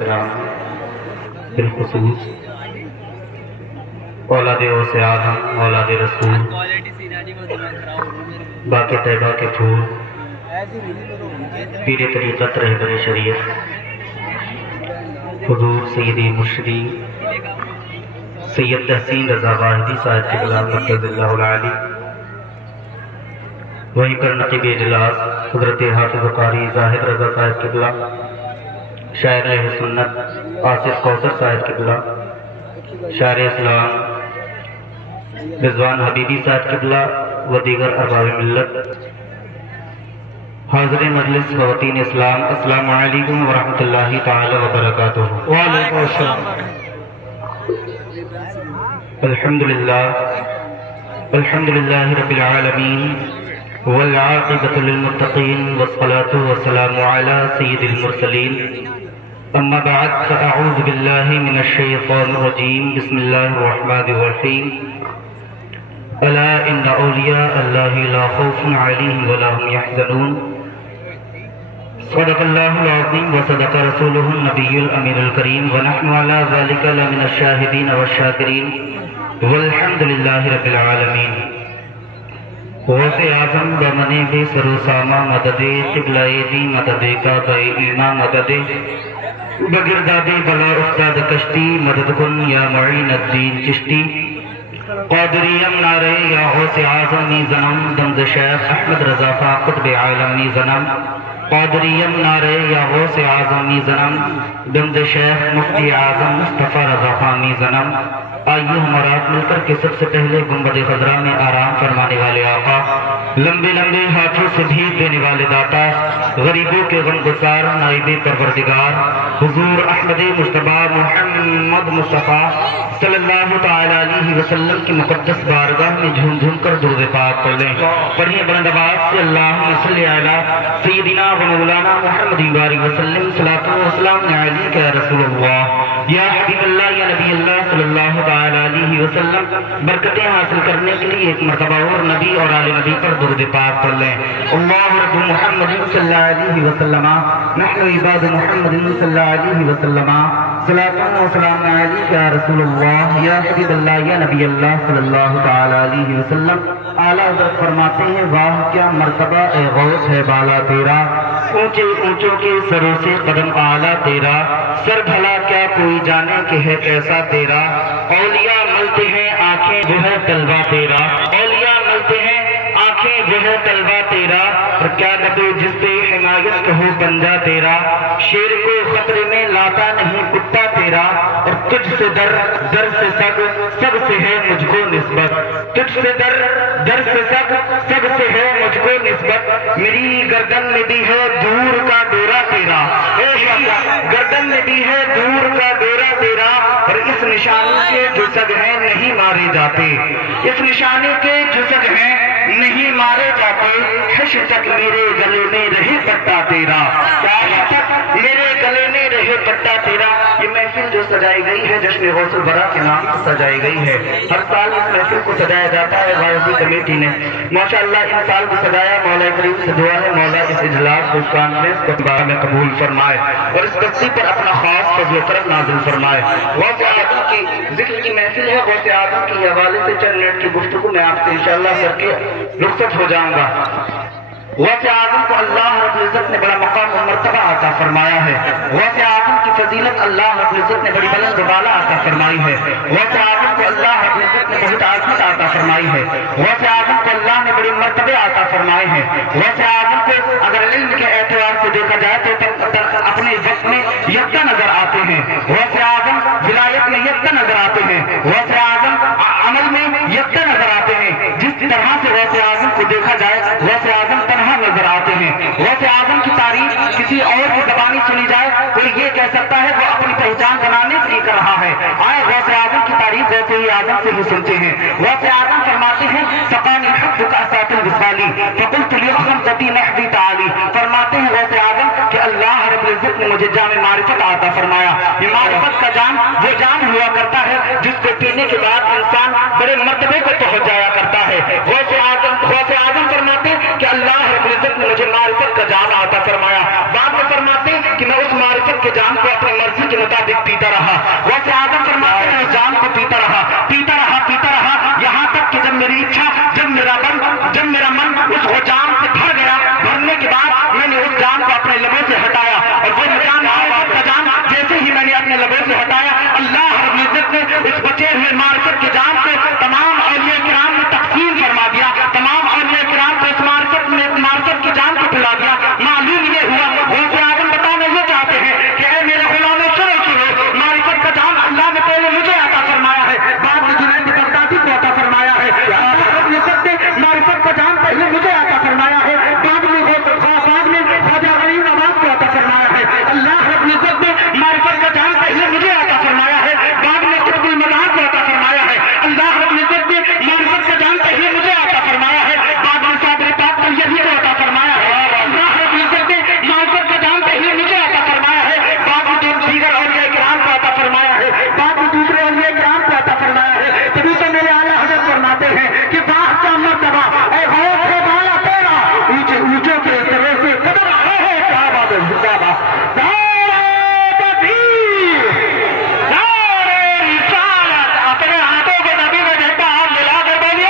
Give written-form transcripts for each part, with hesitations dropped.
کرام بالخصوص اولاد غوث اعظم اولاد رسول باقی طیبہ کے پھول پیر طریقت رہبر شریعت حضور سیدی مرشدی سید تحسین رضا واحدی صاحب قبلہ مرکز اللہ العالی، وہیں پر نقیب اجلاس حضرت حافظ قاری زاہد رضا صاحب قبلہ، شاعر اہل سنت آصف کوثر صاحب قبلہ، شاعر اسلام رضوان حبیبی صاحب قبلہ و دیگر ارباب ملت، حاضر مجلس خواتین اسلام، السلام علیکم ورحمۃ اللہ تعالی وبرکاتہ۔ وعلیکم السلام۔ الحمدللہ رب العالمین والعاقبۃ للمتقین والصلاة والسلام علی سید المرسلین، اما بعد فاعوذ باللہ من الشیطان الرجیم، بسم اللہ الرحمن الرحیم، الا ان اولیاء اللہ لا خوف علیہم ولا هم یحزنون، صدق اللہ العظیم وصدق رسولہ النبی الامین الکریم، ونحن علی ذلک لمن الشاہدین والشاکرین والحمد للہ رب العالمین۔ غوث اعظم بمنے بے سرو سامہ مدد، قبلہ دی مدد، کعبہ ایماں مدد، بگرداد بلا افتاد کشتی، مدد کن یا معین الدین چشتی، قادریم نعرے یا غوث اعظمی زنم، دمز شیخ احمد رضا فا قطب عالمی زنم، قادریم نعرے یا غوث اعظمی زنم، دمز شیخ مفتی اعظم مصطفیٰ رضا خانی زنم۔ آئیے ہمارا مل کر کے سب سے پہلے گنبد خضرا میں آرام فرمانے والے آقا، لمبے لمبے ہاتھوں سے بھیک دینے والے داتا، غریبوں کے غم گسار نائب پروردگار حضور احمد مجتبی محمد مصطفیٰ صلی اللہ تعالی علیہ وسلم کی مقدس بارگاہ میں جھوم جھوم کر درود پاک پڑھ لیں۔ پڑھیے بلند آواز سے، اللہم صلی علی سیدنا و مولانا محمد بارک وسلم، صلاۃ و سلام علیک یا رسول اللہ یا حبیب اللہ یا نبی اللہ صلی اللہ تعالی علیہ وسلم۔ برکتیں حاصل کرنے کے لیے ایک مرتبہ اور نبی اور آل نبی پر درود پاک پڑھ لیں۔ اللہ رب محمد صلی اللہ علیہ وسلم، نحن عباد محمد صلی اللہ علیہ وسلم، صلاۃ و سلام علیک یا رسول اللہ یا حبیب اللہ یا نبی اللہ صلی اللہ تعالی علیہ وسلم۔ اعلیٰ حضرت فرماتے ہیں، واہ کیا مرتبہ اے غوث ہے بالا تیرا، اونچے اونچوں کے سروں سے قدم اعلیٰ تیرا، سر بھلا کیا کوئی جانے کہ ہے کیسا تیرا، اولیاء ملتے ہیں آنکھیں جو ہے طلبہ تیرا، اولیاء ملتے ہیں آنکھیں جو ہے طلبہ تیرا، اور کیا دبے جس پہ حمایت کہو بندہ تیرا، شیر کو خطرے میں لاتا نہیں کتا تیرا، اور تجھ سے در در سے سگ سب سے ہے مجھ کو نسبت، تجھ سے در در سے سگ سب سے ہے مجھ کو نسبت، میری گردن میں بھی ہے دور کا ڈورا تیرا، گردن میں بھی ہے دور کا ڈورا تیرا، اور اس نشانی کے جو سگ ہیں نہیں مارے جاتے، اس نشانی کے جو سگ ہیں نہیں مارے جاتے، حشر تک میرے گلے میں رہے پٹا تیرا، تک میرے گلے میں رہے پٹا تیرا۔ یہ محفل جو سجائی گئی ہے جشن غوث البرا کے نام سے سجائی گئی ہے، ہر سال اس محفل کو سجایا جاتا ہے واعظی کمیٹی نے، ماشاءاللہ ان سال بھی سجایا۔ مولا کریم سے دعا ہے مولا اس اجلاس اس کانفرنس کو بارے میں قبول فرمائے اور اس بستی پر اپنا خاص فضل و کرم نازل فرمائے۔ غوث اعظم کی ذکر کی محفل ہے، غوث اعظم کے حوالے سے چند منٹ کی گفتگو میں آپ سے انشاءاللہ کر کے رخصت ہو جاؤں گا۔ غوث اعظم کو اللہ رب العزت نے بڑا مقام و مرتبہ عطا فرمایا ہے، غوث اعظم کی فضیلت اللہ رب العزت نے بڑی بلند و بالا عطا فرمائی ہے، غوث اعظم کو اللہ رب العزت نے بہت عظمت عطا فرمائی ہے، غوث اعظم کو اللہ نے بڑی مرتبے عطا فرمائے ہیں۔ غوث اعظم کو اگر علم کے اعتبار سے دیکھا جائے تو اپنے وقت میں یکتا نظر آتے ہیں، غوث اعظم ولایت میں یکتا نظر آتے ہیں، غوث اعظم عمل میں یکتا نظر آتے ہیں۔ جس طرح سے غوث اعظم کو دیکھا جائے غوث اعظم تنہا نظر آتے ہیں، غوث اعظم کی تعریف کسی اور کی زبانی سنی جائے کوئی یہ کہہ سکتا ہے وہ اپنی پہچان بنانے سے ہی کر رہا ہے، آئے غوث اعظم کی تعریف غوث اعظم سے ہی سنتے ہیں۔ غوث اعظم فرماتے ہیں، سقانی الحق کاسات الوصالی فقلت لخمستی نحوی تعالی، فرماتے ہیں غوث اعظم کہ اللہ رب العزت نے مجھے جام معرفت عطا فرمایا۔ یہ معرفت کا جام وہ جام ہوا کرتا ہے جس کو پینے کے بعد انسان بڑے مرتبے کو پہنچ جایا کرتا ہے۔ غوث اعظم فرماتے کہ اللہ رب العزت نے مجھے معرفت کا جام عطا فرمایا۔ بعد میں فرماتے کہ میں اس معرفت کے جام کو اپنی مرضی کے مطابق پیتا رہا. غوث اعظم فرماتے ہیں اس جام کو پیتا رہا یہاں تک کہ جب میری اچھا جب میرا من اس وہ جام سے بھر گیا. بھرنے کے بعد میں نے اس جام کو اپنے لبوں سے ہٹایا اور وہ معرفت کا جام جیسے ہی میں نے اپنے لبوں سے ہٹایا اللہ رب العزت نے اس بچے ہوئے معرفت کے جام کو تمام اولیاء کرام نے تقسیم فرما دیا. تمام اولیاء کرام کو اس معرفت کے جام کو پلا دیا. معلوم یہ ہوا غوث اعظم بتانا یہ چاہتے ہیں کہ اے میرے غلاموں سنو معرفت کا جام اللہ نے پہلے مجھے عطا فرمایا ہے بعد میں جنید بغدادی کو عطا فرمایا ہے. اللہ رب العزت نے معرفت کا جام پہلے مجھے عطا فرمایا ہے بعد میں خواجہ غریب نواز کو عطا فرمایا ہے. اللہ رب العزت نے معرفت کا جام پہلے مجھے عطا فرمایا ہے بعد میں قطب المدار کو عطا فرمایا ہے. اللہ رب العزت نے معرفت کا جام پہلے مجھے عطا فرمایا ہے بعد میں صابر پاک طیبی کو عطا فرمایا ہے. اللہ رب العزت نے معرفت کا جام پہلے مجھے عطا فرمایا ہے بعد میں دیگر اولیاء کرام کو عطا فرمایا ہے بعد میں دوسرے اولیاء کرام کو عطا فرمایا ہے. تبھی تو میرے اعلیٰ حضرت فرماتے ہیں کہ واہ کیا مرتبہ اے غوث ہے بالا تیرا اونچے اونچوں کے طرح سے قدم آئے ہیں. کیا بات ہے زندہ اپنے ہاتھوں کے نبی میں جھنڈا ہاتھ ملا کر بولیے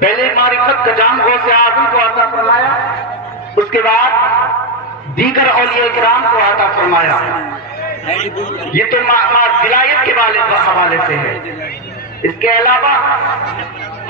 پہلے معرفت کا جام غوث اعظم کو عطا فرمایا اس کے بعد دیگر اولیاء کرام کو عطا فرمایا. یہ تو ولایت کے حوالے سے ہے. اس کے علاوہ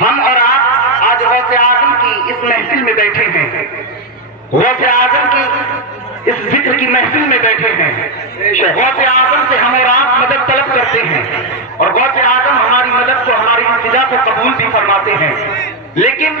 ہم اور آپ آج غوث اعظم کی اس محفل میں بیٹھے ہیں. غوث اعظم کی اس ذکر کی محفل میں بیٹھے ہیں. غوث اعظم سے ہم اور آپ مدد طلب کرتے ہیں اور غوث اعظم ہماری مدد کو ہماری التجا کو قبول بھی فرماتے ہیں. لیکن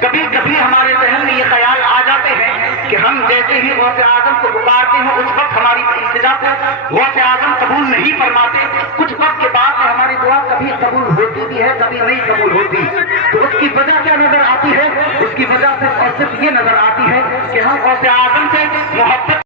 کبھی کبھی ہمارے ذہن میں یہ خیال آ جاتے ہیں کہ ہم جیسے ہی غوث اعظم کو پکارتے ہیں اس وقت ہماری التجا کو غوث اعظم قبول نہیں فرماتے. کچھ وقت کے بعد میں ہماری دعا کبھی قبول ہوتی بھی ہے کبھی نہیں قبول ہوتی. تو اس کی وجہ کیا نظر آتی ہے؟ اس کی وجہ صرف اور صرف یہ نظر آتی ہے کہ ہم غوث اعظم سے محبت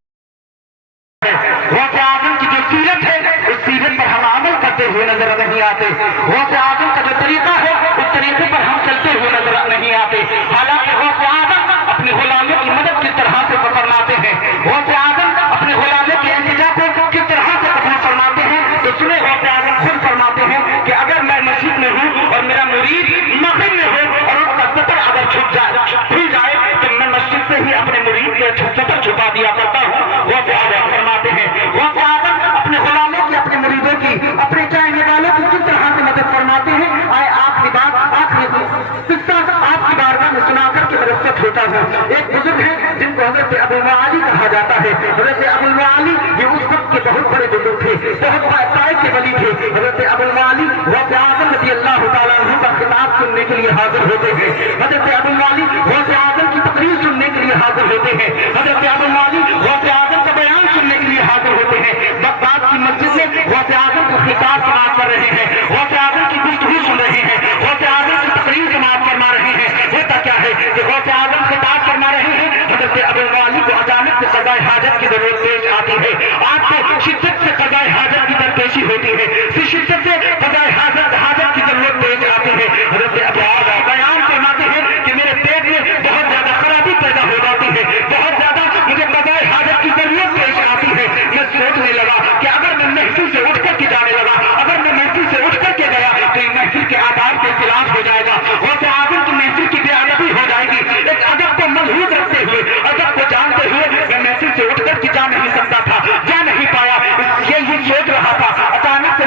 غوث اعظم کی جو سیرت ہے اس سیرت پر ہم عمل کرتے ہوئے نظر نہیں آتے. غوث اعظم کا جو طریقہ ہے اس طریقے پر ہم چلتے ہوئے نظر نہیں آتے. حالانکہ غوث اعظم اپنے غلاموں کی مدد کس طرح سے فرماتے ہیں. غوث اعظم اپنے غلاموں کی التجا کو کس طرح سے قبول فرماتے ہیں. تو سنیں غوث اعظم خود فرماتے ہیں کہ اگر میں مسجد میں ہوں اور میرا مرید مغرب میں ہو اور اس کا سطر اگر چھپ جائے تو میں مسجد سے ہی اپنے مرید کے سطر چھپا دیا کرتا ہوں. غوث اعظم فرماتے ہیں غوث اعظم اپنے غلاموں کی اپنے مریدوں کی اپنے چاہنے والوں کی کس طرح سے مدد فرماتے ہیں. آئے آخری بات آخری قصہ آپ کی بارگاہ میں سنا کر کے مرست ہوتا ہوں. ایک بزرگ ہے جن کو حضرت ابو معالی کہا جاتا ہے. حضرت ابو معالی یہ اس وقت کے بہت بڑے بزرگ تھے بہت طائف کے ولی تھے. حضرت ابو معالی غوث اعظم رضی اللہ تعالیٰ عنہ کا خطاب سننے کے لیے حاضر ہوتے ہیں. حضرت ابو معالی غوث اعظم کی تقریر سننے کے لیے حاضر ہوتے ہیں. حضرت ابو معالی غوث اعظم کا بیان سننے کے لیے حاضر ہوتے ہیں. بغداد کی مسجد میں غوث اعظم کو خطاب سماعت کر رہے ہیں. غوث اعظم کی گفتگو سن رہے ہیں. غوث اعظم کی تقریر سماعت فرما رہے ہیں. ہوتا کیا ہے کہ غوث اعظم خطاب فرما رہے ہیں. حضرت ابو معالی کو اچانک سے قضاء حاجت کی ضرورت پیش آتی ہے. آپ کو شدت سے قضاء حاجت کی درپیشی ہوتی ہے. شدت سے قضاء حاجت کی ضرورت پیش آتی ہے. حضرت ابو معالی بیان فرماتے ہیں کہ میرے پیٹ میں بہت زیادہ خرابی پیدا ہو جاتی ہے. بہت زیادہ مجھے قضاء حاجت کی ضرورت پیش آتی ہے. میں سوچنے لگا کہ اگر میں محفل سے اٹھ کر کے جانے لگا اگر میں محفل سے اٹھ کر کے گیا تو یہ محفل کے آداب کے خلاف ہو جائے گا. غوث اعظم کی محفل کی بے ادبی ہو جائے گی. ایک ادب کو ملحوظ رکھتے ہوئے ادب کو جانتے ہوئے میں محفل سے اٹھ کر کے جا نہیں سکتا تھا. جا نہیں پایا. یہ سوچ رہا تھا. اچانک سے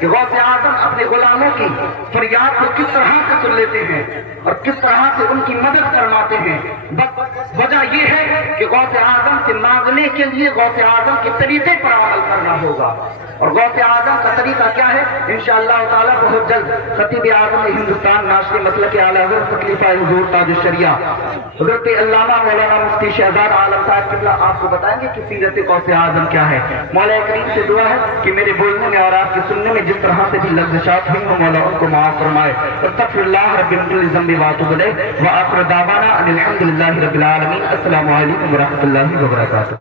کہ غوث اعظم اپنے غلاموں کی فریاد کو کس طرح سے سن لیتے ہیں اور کس طرح سے ان کی مدد فرماتے ہیں. بس وجہ یہ ہے کہ غوث اعظم سے مانگنے کے لیے غوث اعظم کے طریقے پر عمل کرنا ہوگا. اور غوث اعظم کا طریقہ کیا ہے؟ انشاءاللہ تعالیٰ بہت جلد خطیب اعظم ہندوستان ناشر مسلک اعلیٰ حضرت خلیفہ حضور تاج الشریعہ حضرت علامہ مولانا مفتی شہزاد عالم صاحب قبلہ آپ کو بتائیں گے کہ سیرت غوث اعظم کیا ہے. مولا کریم سے دعا ہے کہ میرے بولنے میں اور آپ کے سننے میں جس طرح سے بھی لغزشات ہوئی ہوں مولا ان کو معاف فرمائے. استغفر اللہ رب من کل ذنب واتوب الیہ وآخر دعوانا ان الحمد للہ رب العالمین. السلام علیکم ورحمۃ اللہ وبرکاتہ.